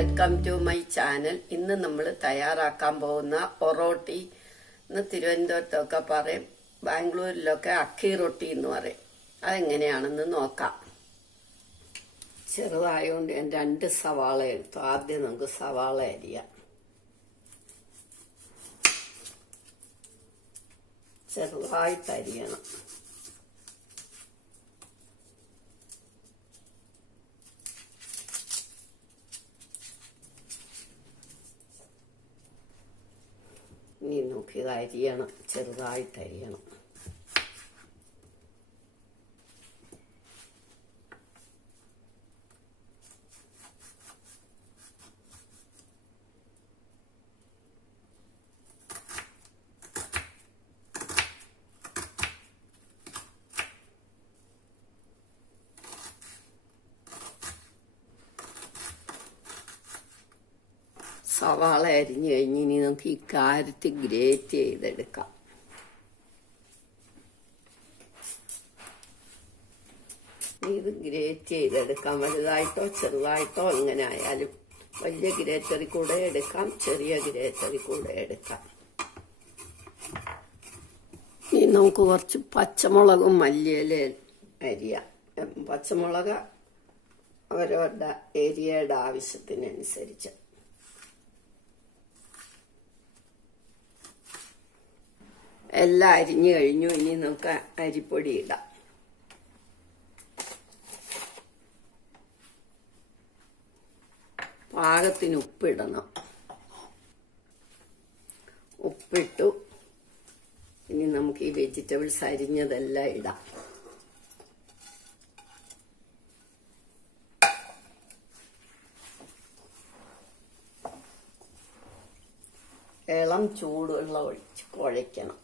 Welcome to my channel. ഇന്ന് നമ്മൾ തയ്യാറാക്കാൻ പോകുന്ന ഒറോട്ടി എന്ന് തിരുവനന്തപുരത്തൊക്കെ പറയും, ബാംഗ്ലൂരിലൊക്കെ അക്കിറൊട്ടി എന്ന് പറയും. അതെങ്ങനെയാണെന്ന് നോക്കാം. ചെറുതായതുകൊണ്ട് ഞാൻ 2 സവാള എടുത്തു. ആദ്യം നമുക്ക് സവാള അരിയാം. ചെറുതായിട്ട് അരിയണം. ഇനി നോക്കി ഇത് അരിയണം, ചെറുതായിട്ട് അരിയണം. സവാള അരിഞ്ഞു കഴിഞ്ഞ് ഇനി നമുക്ക് ഈ ക്യാരറ്റ് ഗ്രേറ്റ് ചെയ്തെടുക്കാം. ഇത് ഗ്രേറ്റ് ചെയ്തെടുക്കാം. വലുതായിട്ടോ ചെറുതായിട്ടോ എങ്ങനെ ആയാലും. വലിയ ഗ്രേറ്ററി കൂടെ എടുക്കാം, ചെറിയ ഗ്രേറ്ററി കൂടെ എടുക്കാം. ഇനി നമുക്ക് കുറച്ച് പച്ചമുളകും മല്ലിയില അരിയാം. പച്ചമുളക് അവരവരുടെ ഏരിയയുടെ ആവശ്യത്തിനനുസരിച്ച്. എല്ലാം അരിഞ്ഞു കഴിഞ്ഞു. ഇനി നമുക്ക് അരിപ്പൊടി ഇടാം. പാകത്തിന് ഉപ്പിടണം. ഉപ്പിട്ടു. ഇനി നമുക്ക് ഈ വെജിറ്റബിൾസ് അരിഞ്ഞതെല്ലാം ഇടാം. ഇളം ചൂടുവെള്ളം ഒഴിച്ച് കുഴയ്ക്കണം.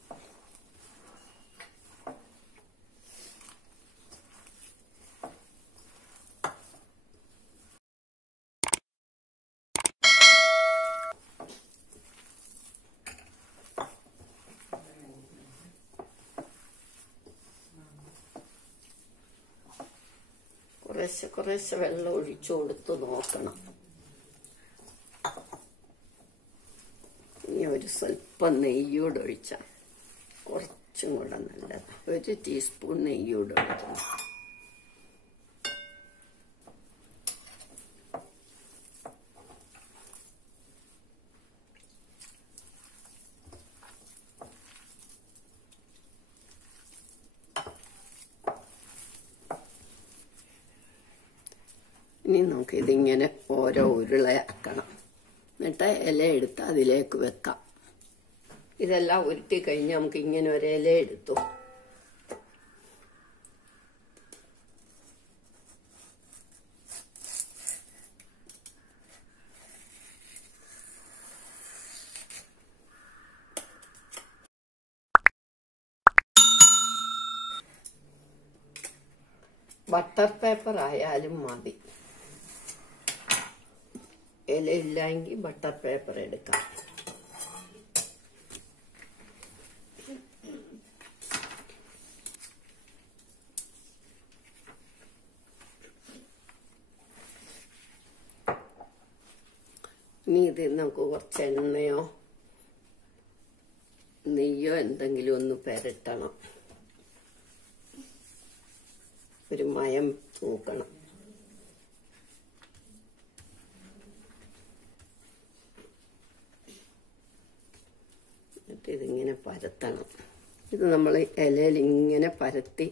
കുറേശ്ശെ വെള്ളം ഒഴിച്ചു കൊടുത്ത് നോക്കണം. ഇനി ഒരു സ്വല്പം നെയ്യൂടെ ഒഴിച്ചാൽ കുറച്ചും കൂടെ നല്ലത്. 1 ടീസ്പൂൺ നെയ്യൂടെ ഒഴിക്കണം. ഇനി നമുക്ക് ഇതിങ്ങനെ ഓരോ ഉരുളയാക്കണം. എന്നിട്ട് ഇല എടുത്ത് അതിലേക്ക് വെക്കാം. ഇതെല്ലാം ഉരുട്ടി കഴിഞ്ഞ് നമുക്ക് ഇങ്ങനെ ഒരു ഇല എടുത്തു. ബട്ടർ പേപ്പർ ആയാലും മതി. ഇലയില്ലെങ്കിൽ ബട്ടർ പേപ്പർ എടുക്കാം. ഇനി ഇത് നമുക്ക് കുറച്ച് എണ്ണയോ നെയ്യോ എന്തെങ്കിലും ഒന്ന് പുരട്ടണം. ഒരു മയം തൂക്കണം. എന്നിട്ട് ഇതിങ്ങനെ പരത്തണം. ഇത് നമ്മൾ ഇലയിൽ ഇങ്ങനെ പരത്തി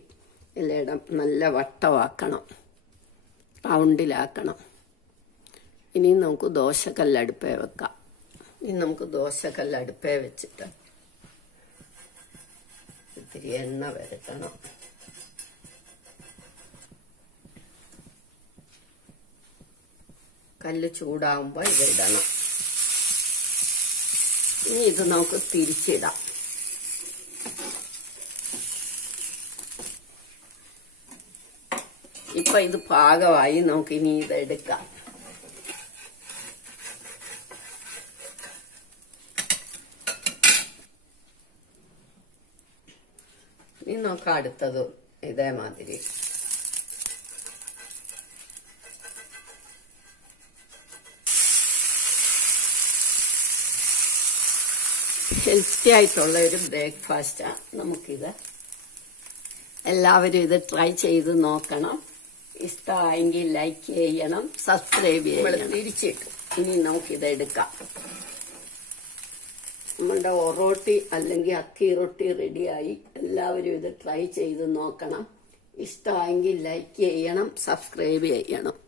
ഇലയുടെ നല്ല വട്ടമാക്കണം, റൗണ്ടിലാക്കണം. ഇനി നമുക്ക് ദോശക്കല്ലടുപ്പേ വെക്കാം. ഇനി നമുക്ക് ദോശക്കല്ലടുപ്പേ വെച്ചിട്ട് ഇത്തിരി എണ്ണ വരട്ടണം. കല്ല് ചൂടാകുമ്പോൾ ഇതിടണം. ഇനി ഇത് നമുക്ക് തിരിച്ചിടാം. ഇപ്പൊ ഇത് പാകമായി. നമുക്ക് ഇനി ഇതെടുക്കാം. ഇനി നമുക്ക് അടുത്തത് ഇതേമാതിരി ഹെൽത്തി ആയിട്ടുള്ള ഒരു ബ്രേക്ക്ഫാസ്റ്റാണ് നമുക്കിത്. എല്ലാവരും ഇത് ട്രൈ ചെയ്ത് നോക്കണം. ഇഷ്ടമായെങ്കിൽ ലൈക്ക് ചെയ്യണം, സബ്സ്ക്രൈബ് ചെയ്യണം. തിരിച്ചിട്ട് ഇനി നമുക്കിത് എടുക്കാം. നമ്മളുടെ ഒറോട്ടി അല്ലെങ്കിൽ അക്കിറൊട്ടി റെഡിയായി. എല്ലാവരും ഇത് ട്രൈ ചെയ്ത് നോക്കണം. ഇഷ്ടമായെങ്കിൽ ലൈക്ക് ചെയ്യണം, സബ്സ്ക്രൈബ് ചെയ്യണം.